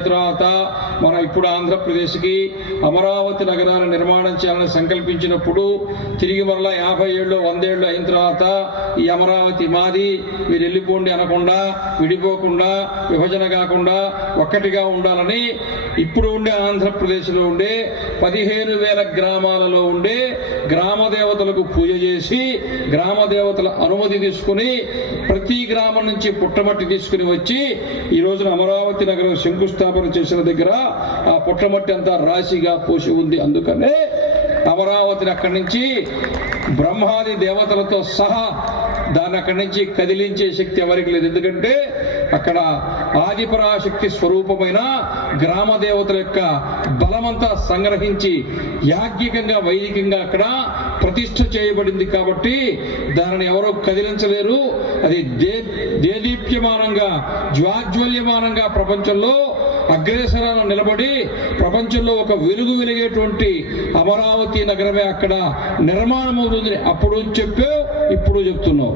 తర్వాత మనం ఇప్పుడు ఆంధ్రప్రదేశ్కి అమరావతి నగరాన్ని నిర్మాణం చేయాలని సంకల్పించినప్పుడు తిరిగి మరలా యాభై ఏళ్ళు వందేళ్ళు అయిన తర్వాత ఈ అమరావతి మాది. మీరు వెళ్ళిపోండి అనకుండా విడిపోకుండా విభజన కాకుండా ఒక్కటిగా ఉండాలని ఇప్పుడు ఉండే ఆంధ్రప్రదేశ్లో ఉండే పదిహేను వేల గ్రామాలలో ఉండే గ్రామదేవ దేవతలకు పూజ చేసి గ్రామ దేవతల అనుమతి తీసుకుని ప్రతి గ్రామం నుంచి పుట్టమట్టి తీసుకుని వచ్చి ఈ రోజున అమరావతి నగరం శంకుస్థాపన చేసిన దగ్గర ఆ పుట్టమట్టి అంతా రాశిగా పోసి ఉంది. అందుకనే అమరావతిని అక్కడి నుంచి బ్రహ్మాది దేవతలతో సహా దాన్ని అక్కడి నుంచి కదిలించే శక్తి ఎవరికి లేదు. ఎందుకంటే అక్కడ ఆదిపరాశక్తి స్వరూపమైన గ్రామ దేవతల యొక్క బలమంతా సంగ్రహించి యాజ్ఞికంగా వైదికంగా అక్కడ ప్రతిష్ఠ చేయబడింది కాబట్టి దానిని ఎవరో కదిలించలేరు. అది దే దేదీప్యమానంగా జ్వాజ్వల్యమానంగా ప్రపంచంలో అగ్రేసరాలు నిలబడి ప్రపంచంలో ఒక వెలుగు వెలిగేటువంటి అమరావతి నగరమే అక్కడ నిర్మాణం అవుతుంది అప్పుడు చెప్పావు ఇప్పుడు చెప్తున్నావు.